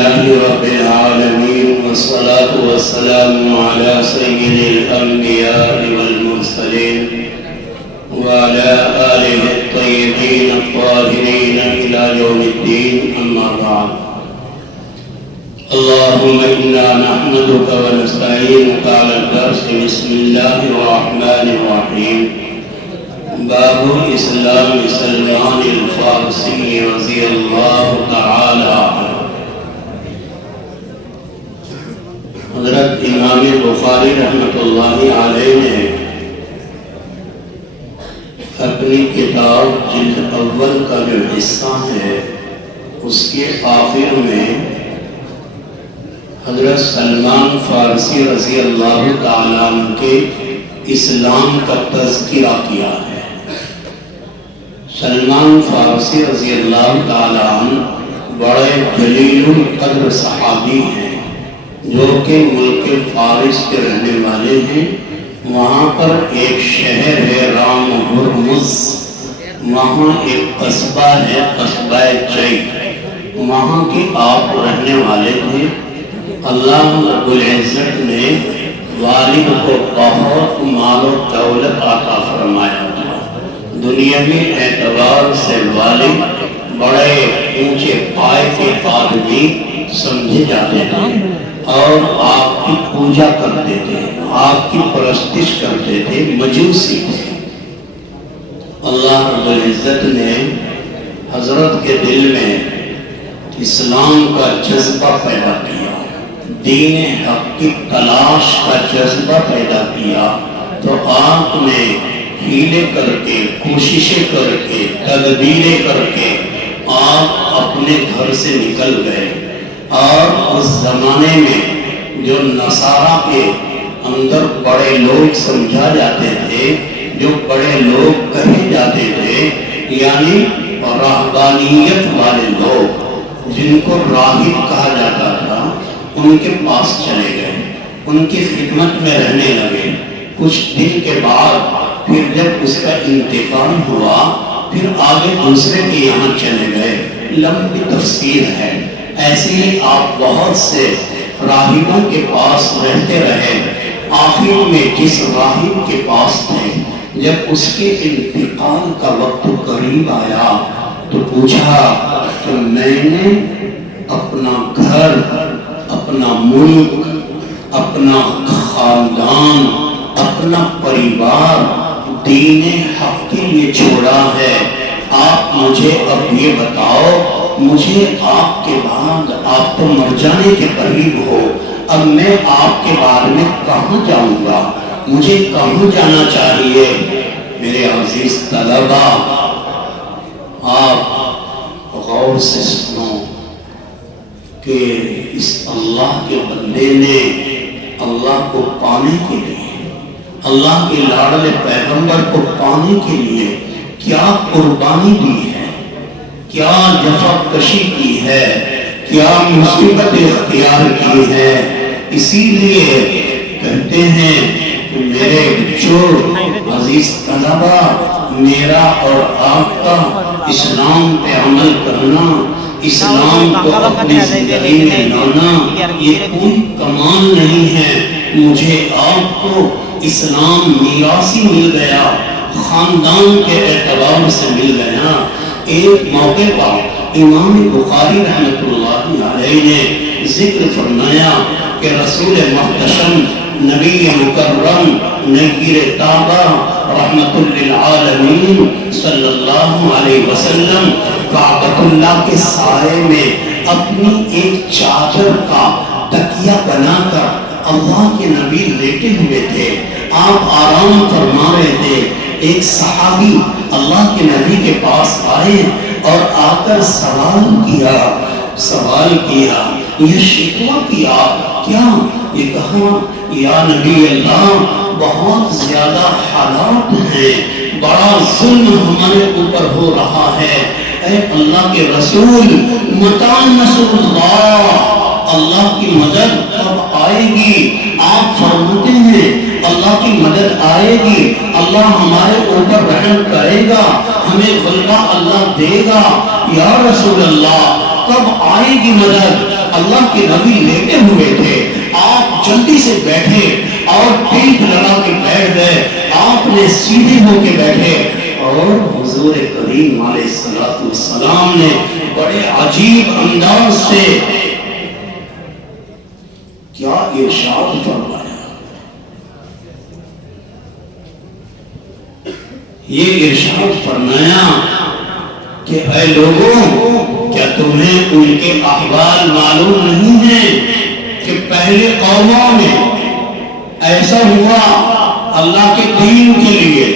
لله رب العالمين والصلاة والسلام على سيد الأنبياء والمرسلين وعلى آله الطيبين الطاهرين إلى يوم الدين أما بعد اللهم إنا نحمدك ونستعينك على الدرس بسم الله الرحمن الرحيم باب اسلام سلمان الفارسی رضی اللہ تعالی عنہ۔ حضرت امام بخاری رحمۃ اللہ علیہ نے اپنی کتاب جلد اول کا جو حصہ ہے اس کے آخر میں حضرت سلمان فارسی رضی اللہ تعالی عنہ کے اسلام کا تذکرہ کیا ہے۔ سلمان فارسی رضی اللہ تعالیٰ عنہ بڑے جلیل القدر صحابی ہیں جو کہ ملک فارس کے رہنے والے ہیں۔ وہاں پر ایک شہر ہے رام ہرمز، وہاں ایک قصبہ ہے قصبہ چئی، وہاں کے آپ رہنے والے تھے۔ اللہ رب العزت نے والد کو بہت مال و دولت عطا فرمایا تھا۔ دنیاوی اعتبار سے والد بڑے اونچے پائے کے آدمی سمجھے جاتے تھے اور آپ کی پوجا کرتے تھے، آپ کی پرستش کرتے تھے، مجوسی تھے۔ اللہ رب العزت نے حضرت کے دل میں اسلام کا جذبہ پیدا کیا، دین حق کی تلاش کا جذبہ پیدا کیا، تو آپ نے ہیلے کر کے، کوششیں کر کے، تدبیریں کر کے آپ اپنے گھر سے نکل گئے۔ اور اس زمانے میں جو نصارہ کے اندر بڑے لوگ سمجھا جاتے تھے، جو بڑے لوگ کہے جاتے تھے، یعنی راہبانیت والے لوگ جن کو راہب کہا جاتا تھا، ان کے پاس چلے گئے، ان کی خدمت میں رہنے لگے۔ کچھ دن کے بعد پھر جب اس کا انتقال ہوا، پھر آگے دوسرے کے یہاں چلے گئے۔ لمبی تفسیر ہے، ایسے ہی آپ بہت سے راہبوں کے پاس رہتے رہے۔ آخر میں جس راہب کے پاس تھے، جب اس کے انتقال کا وقت قریب آیا تو پوچھا کہ میں نے اپنا گھر، اپنا ملک، اپنا خاندان، اپنا پریوار دین حق کے لیے چھوڑا ہے، آپ مجھے اب یہ بتاؤ، مجھے آپ کے بعد، آپ تو مر جانے کے قریب ہو، اب میں آپ کے بارے میں کہاں جاؤں گا، مجھے کہاں جانا چاہیے؟ میرے عزیز طلبہ، آپ غور سے سنو کہ اس اللہ کے بندے نے اللہ کو پانے کے لیے، اللہ کے لاڈلے پیغمبر کو پانے کے لیے کیا قربانی دی ہے، کیا جفا کشی کی ہے، کیا مصیبت اختیار کی ہے۔ اسی لیے کہتے ہیں کہ میرے جو عزیز طلبہ، میرا اور آپ کا اسلام پہ عمل کرنا، اسلام کو اپنی زندگی میں لانا، یہ کوئی کمال نہیں ہے۔ مجھے آپ کو اسلام میراثی مل گیا، خاندان کے اعتبار سے مل گیا۔ ایک موقع پر امام بخاری رحمۃ اللہ علیہ نے ذکر فرمایا کہ رسول محتشم نبی مکرم نیر تابہ رحمت للعالمین صلی اللہ علیہ وسلم کعبۃ اللہ کے سائے میں اپنی ایک چادر کا تکیہ بنا کر اللہ کے نبی لیٹے ہوئے تھے، آپ آرام فرما رہے تھے۔ ایک صحابی اللہ کے نبی کے پاس آئے اور آ کر سوال کیا، یہ شکوہ کیا، کیا؟ یہ کہا یا نبی اللہ، بہت زیادہ حالات ہیں، بڑا ظلم ہمارے اوپر ہو رہا ہے، اے اللہ کے رسول، متى نصر اللہ، اللہ کی مدد کب آئے گی؟ آپ فرماتے ہیں اللہ کی مدد آئے گی، اللہ ہمارے اوپر رحم کرے گا، ہمیں غلبہ اللہ دے گا۔ یا رسول اللہ، کب آئے گی مدد؟ اللہ کے نبی لیٹے ہوئے تھے، آپ جلدی سے بیٹھے اور پیٹھ لگا کے بیٹھ گئے، آپ نے سیدھے ہو کے بیٹھے اور حضور کریم علیہ الصلوۃ والسلام نے بڑے عجیب انداز سے کیا ارشاد فرمایا. یہ ارشاد فرمایا کہ اے لوگوں، کیا تمہیں ان کے احوال معلوم نہیں ہیں کہ پہلے قوموں میں ایسا ہوا، اللہ کے دین کے لیے،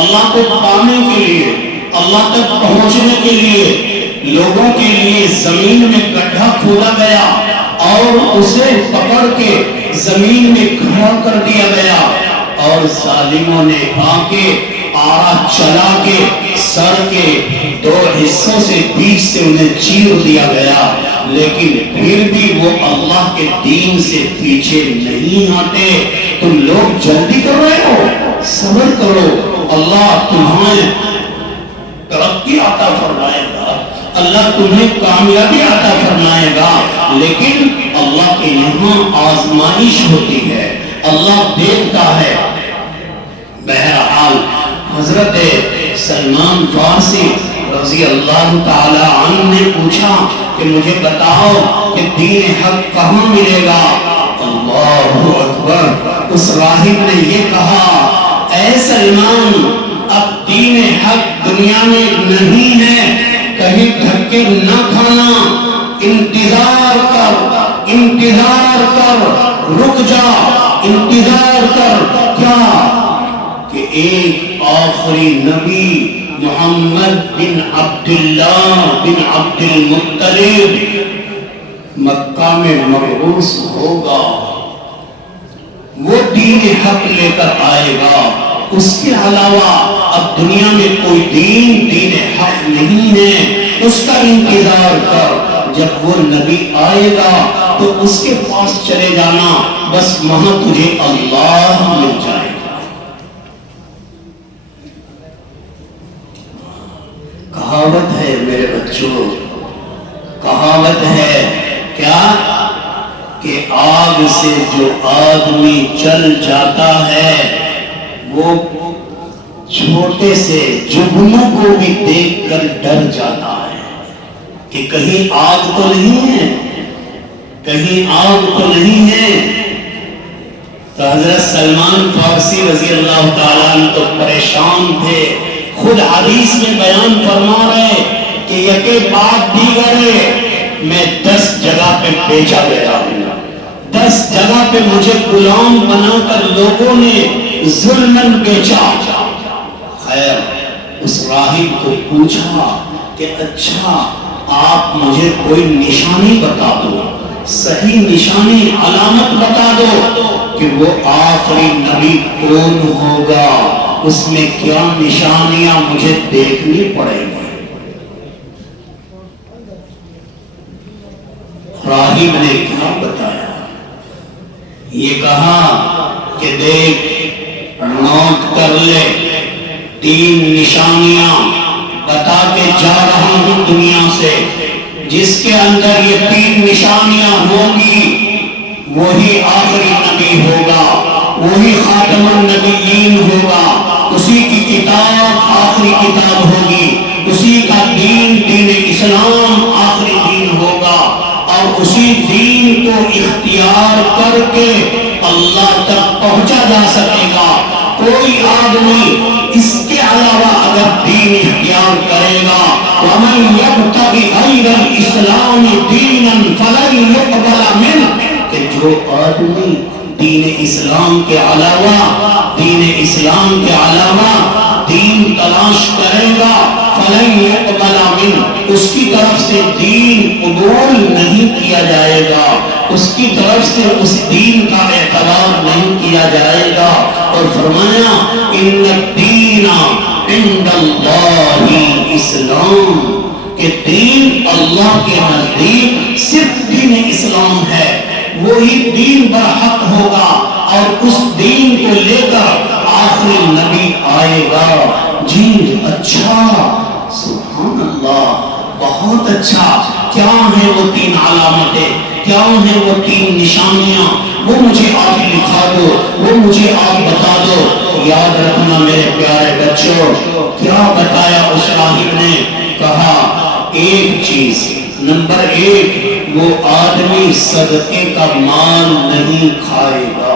اللہ کو پانے کے لیے، اللہ تک پہنچنے کے لیے لوگوں کے لیے زمین میں گڈھا کھودا گیا اور اسے پکڑ کے زمین میں کھڑا کر دیا گیا، اور ظالموں نے آ کے آرا چلا کے سر کے 2 حصوں سے بیچ سے انہیں چیر دیا گیا، لیکن پھر بھی وہ اللہ کے دین سے پیچھے نہیں ہٹے. تم لوگ جلدی کر رہے ہو، صبر کرو، اللہ تمہیں ترقی عطا فرمائے گا، اللہ تمہیں کامیابی عطا فرمائے گا. لیکن اللہ کے یہاں آزمائش ہوتی ہے، اللہ دیکھتا ہے. بہرحال حضرت سلمان فارسی رضی اللہ تعالی عنہ نے پوچھا کہ مجھے بتاؤ کہ دین حق کہاں ملے گا. اللہ اکبر. اس راہب نے یہ کہا، اے سلمان، اب دین حق دنیا میں نہیں ہے، کہیں دھکے نہ کھانا، انتظار کر، انتظار کر، رک جا، انتظار کر. کیا کہ ایک آخری نبی محمد بن عبداللہ بن عبد المطلب مکہ میں مبعوث ہوگا، وہ دین حق لے کر آئے گا. اس کے علاوہ اب دنیا میں کوئی دین حق نہیں ہے. اس کا انتظار کر، جب وہ نبی آئے گا تو اس کے پاس چلے جانا، بس وہاں تجھے اللہ مل جائے گا. کہاوت ہے میرے بچوں، کہاوت ہے کیا کہ آگ سے جو آدمی جل جاتا ہے وہ چھوٹے سے جگنوں کو بھی دیکھ کر ڈر جاتا ہے کہ کہیں آگ تو نہیں ہے، کہیں آگ تو نہیں ہے. تو حضرت سلمان فارسی رضی اللہ تعالیٰ عنہ تو پریشان تھے. خود حدیث میں بیان فرما رہے کہ یکے بعد دیگر میں 10 جگہ پہ بیچا گیا ہوں، 10 جگہ پہ مجھے غلام بنا کر لوگوں نے ظلمن بیچا. خیر، اس راہب کو پوچھا کہ اچھا آپ مجھے کوئی نشانی بتا دو، صحیح نشانی، علامت بتا دو کہ وہ آخری نبی کون ہوگا، اس میں کیا نشانیاں مجھے دیکھنی پڑے گی. راہب نے کیا بتایا؟ یہ کہا کہ دیکھ، نوٹ کر لے، 3 نشانیاں بتا کے جا رہا ہوں دنیا سے، جس کے اندر یہ 3 نشانیاں ہوں گی وہی آخری نبی ہوگا، وہی خاتم النبیین ہوگا، اسی کی کتاب آخری کتاب ہوگی، اسی کا دین اسلام آخری دین ہوگا، اور اسی دین کو اختیار کر کے اللہ تک پہنچا جا سکے گا. کوئی آدمی اس کے علاوہ اگر دین اختیار کرے گا، وَمَنْ يَبْتَغِ غَيْرَ الْإِسْلَامِ دِينًا فَلَنْ يُقْبَلَ مِنْهُ، کہ جو آدمی دین اسلام کے علاوہ دین تلاش کرے گا، فَلَنْ يُقْبَلَ مِنْهُ، اس کی طرف سے دین قبول نہیں کیا جائے گا، اس کی طرف سے اس دین کا اعتبار نہیں کیا جائے گا. اور فرمایا ان الدین عند اللہ اسلام، کہ دین اللہ کے نزدیک صرف دین اسلام ہے، وہی دین برحق ہوگا، اور اس دین کو لے کر آخری نبی آئے گا. جی اچھا، سبحان اللہ، بہت اچھا. کیا ہیں وہ 3 علامتیں؟ کیا ہیں وہ 3 نشانیاں، وہ مجھے آپ لکھا دو، وہ مجھے آپ بتا دو۔ یاد رکھنا میرے پیارے بچوں، کیا بتایا اس راہب نے؟ کہا ایک چیز، نمبر 1، وہ آدمی صدقے کا مال نہیں کھائے گا۔